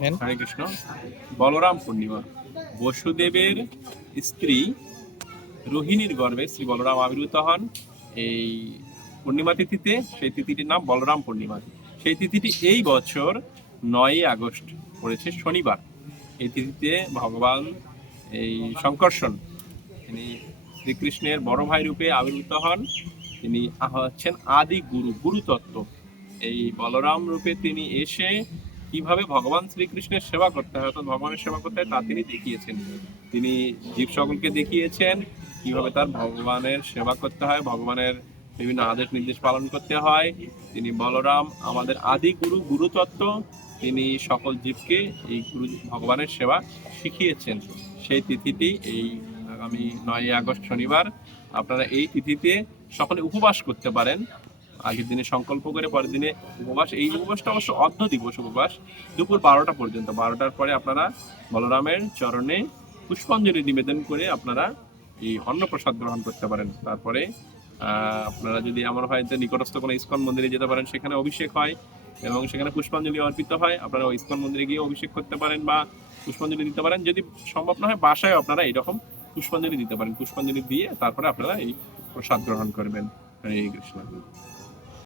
হরে কৃষ্ণ। বলরাম পূর্ণিমা, বসুদেবের স্ত্রী রোহিণীর গর্ভে শ্রী বলরাম আবির্ভূত হন এই পূর্ণিমা তিথিতে। সেই তিথিটির নাম বলরাম পূর্ণিমা। সেই তিথিটি এই বছর 9ই আগস্ট পড়েছে শনিবার। এই তিথিতে ভগবান এই শঙ্কর্ষণ, তিনি শ্রীকৃষ্ণের বড় ভাই রূপে আবির্ভূত হন। তিনি হচ্ছেন আদি গুরু, গুরুতত্ত্ব। এই বলরাম রূপে তিনি এসে কিভাবে ভগবান শ্রীকৃষ্ণের সেবা করতে হয়, অর্থাৎ ভগবানের সেবা করতে হয়, তা তিনি দেখিয়েছেন। তিনি জীব সকলকে দেখিয়েছেন কিভাবে তার ভগবানের সেবা করতে হয়, ভগবানের বিভিন্ন আদেশ নির্দেশ পালন করতে হয়। তিনি বলরাম আমাদের আদি গুরু, গুরুতত্ত্ব। তিনি সকল জীবকে এই গুরু ভগবানের সেবা শিখিয়েছেন। সেই তিথিটি এই আগামী 9ই আগস্ট শনিবার। আপনারা এই তিথিতে সকলে উপবাস করতে পারেন। আগের দিনে সংকল্প করে পরের দিনে উপবাস। এই উপবাসটা অবশ্য অর্ধ দিবস উপবাস, দুপুর 12টা পর্যন্ত। 12টার পরে আপনারা বলরামের চরণে পুষ্পাঞ্জলি নিবেদন করে আপনারা এই অন্নপ্রসাদ গ্রহণ করতে পারেন। তারপরে আপনারা যদি এমন হয় যে নিকটস্থ কোনো ইস্কন মন্দিরে যেতে পারেন, সেখানে অভিষেক হয় এবং সেখানে পুষ্পাঞ্জলি অর্পিত হয়। আপনারা ওই ইস্কন মন্দিরে গিয়ে অভিষেক করতে পারেন বা পুষ্পাঞ্জলি দিতে পারেন। যদি সম্ভব না হয়, বাসায় আপনারা এইরকম পুষ্পাঞ্জলি দিতে পারেন। পুষ্পাঞ্জলি দিয়ে তারপরে আপনারা এই প্রসাদ গ্রহণ করবেন। হরে কৃষ্ণ।